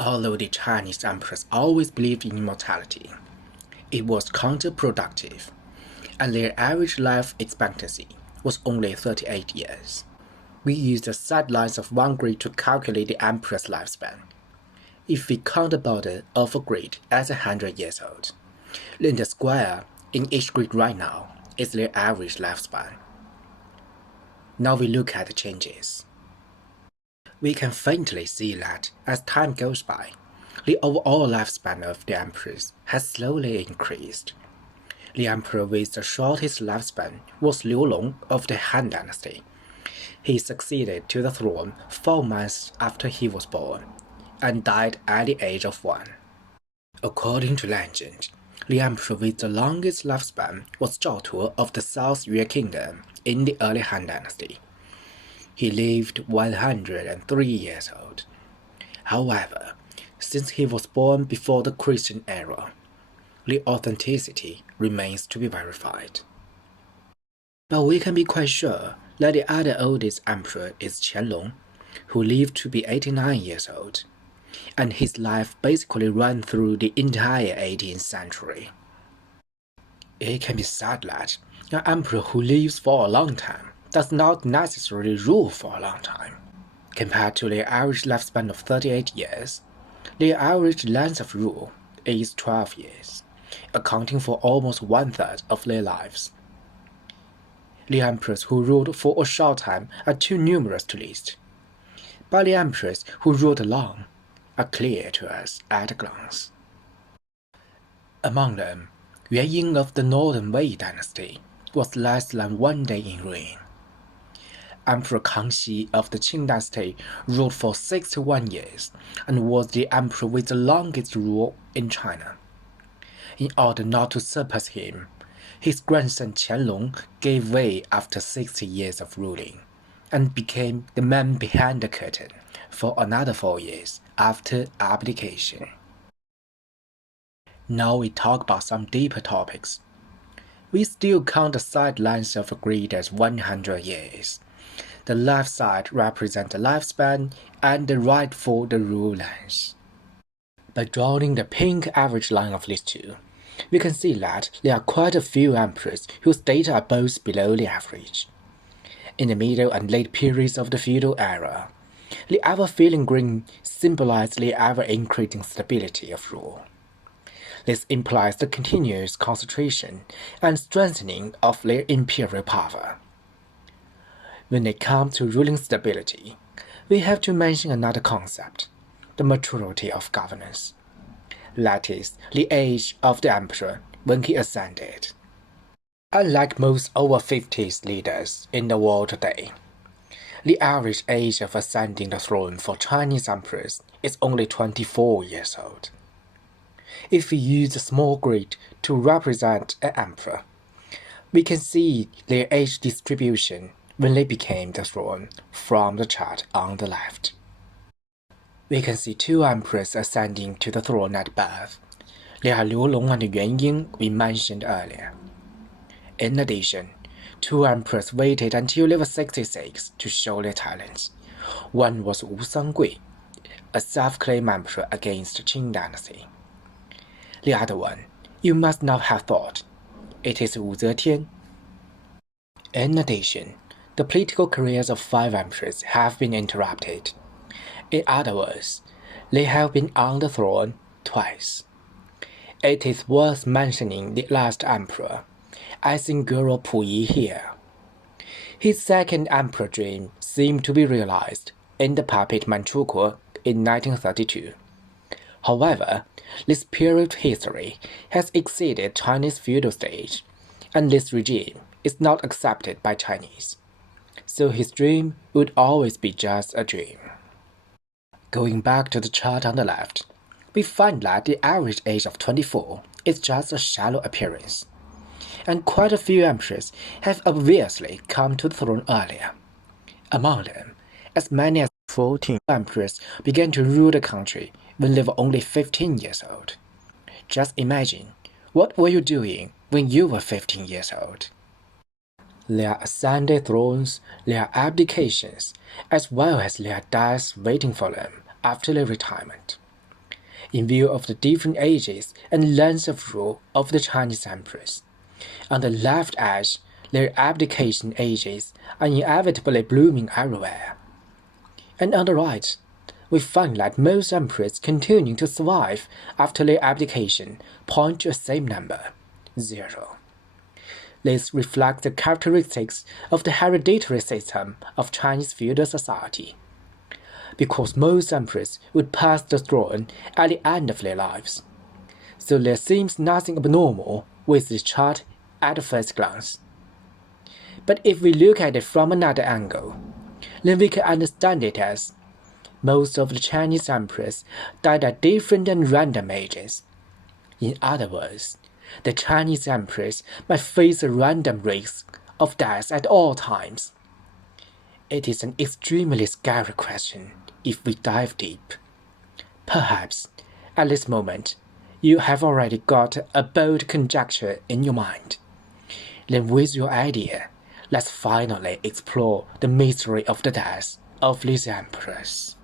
Although the Chinese emperors always believed in immortality, it was counterproductive, and their average life expectancy was only 38 years. We use the sidelines of one grid to calculate the emperor's lifespan. If we count the border of a grid as 100 years old, then the square in each grid right now is their average lifespan. Now we look at the changes. We can faintly see that as time goes by, the overall lifespan of the emperors has slowly increased. The emperor with the shortest lifespan was Liu Long of the Han Dynasty. He succeeded to the throne 4 months after he was born, and died at the age of 1. According to legend, the emperor with the longest lifespan was Zhao Tu of the South Yue Kingdom in the early Han Dynasty. He lived 103 years old. However, since he was born before the Christian era, the authenticity remains to be verified. But we can be quite sure that the other oldest emperor is Qianlong, who lived to be 89 years old, and his life basically ran through the entire 18th century. It can be said that an emperor who lives for a long time does not necessarily rule for a long time. Compared to the average lifespan of 38 years, the average length of rule is 12 years, accounting for almost 1/3 of their lives. The emperors who ruled for a short time are too numerous to list, but the emperors who ruled long are clear to us at a glance. Among them, Yuan Ying of the Northern Wei dynasty was less than 1 day in reign. Emperor Kangxi of the Qing dynasty ruled for 61 years and was the emperor with the longest rule in China. In order not to surpass him, his grandson Qianlong gave way after 60 years of ruling, and became the man behind the curtain for another 4 years after abdication. Now we talk about some deeper topics. We still count the sidelines of a grid as 100 years. The left side represents the lifespan and the right for the rule length. By drawing the pink average line of these two, we can see that there are quite a few emperors whose data are both below the average. In the middle and late periods of the feudal era, the ever-filling green symbolizes the ever-increasing stability of rule. This implies the continuous concentration and strengthening of their imperial power. When it comes to ruling stability, we have to mention another concept, the maturity of governance. That is, the age of the emperor when he ascended. Unlike most over 50s leaders in the world today, the average age of ascending the throne for Chinese emperors is only 24 years old. If we use a small grid to represent an emperor, we can see their age distribution when they became the throne from the chart on the left. We can see 2 emperors ascending to the throne at birth. They are Liu Long and Yuan Ying we mentioned earlier. In addition, 2 emperors waited until they were 66 to show their talents. One was Wu Sangui, a self-claimed emperor against the Qing dynasty. The other one, you must not have thought. It is Wu Zetian. In addition, the political careers of 5 emperors have been interrupted. In other words, they have been on the throne twice. It is worth mentioning the last emperor, Isinguro Puyi here. His second emperor dream seemed to be realized in the puppet Manchukuo in 1932. However, this period of history has exceeded Chinese feudal stage, and this regime is not accepted by Chinese. So his dream would always be just a dream. Going back to the chart on the left, we find that the average age of 24 is just a shallow appearance, and quite a few emperors have obviously come to the throne earlier. Among them, as many as 14 emperors began to rule the country when they were only 15 years old. Just imagine, what were you doing when you were 15 years old? There are ascended thrones, there are abdications, as well as there are deaths waiting for them after their retirement. in view of the different ages and lengths of rule of the Chinese emperors. On the left edge, their abdication ages are inevitably blooming everywhere. And on the right, we find that most emperors continuing to survive after their abdication point to the same number, 0. This reflects the characteristics of the hereditary system of Chinese feudal society, because most emperors would pass the throne at the end of their lives. So there seems nothing abnormal with this chart at first glance. But if we look at it from another angle, then we can understand it as most of the Chinese emperors died at different and random ages. In other words, the Chinese emperors might face a random risk of death at all times. It is an extremely scary question if we dive deep. Perhaps, at this moment, you have already got a bold conjecture in your mind. Then with your idea, let's finally explore the mystery of the death of these emperors.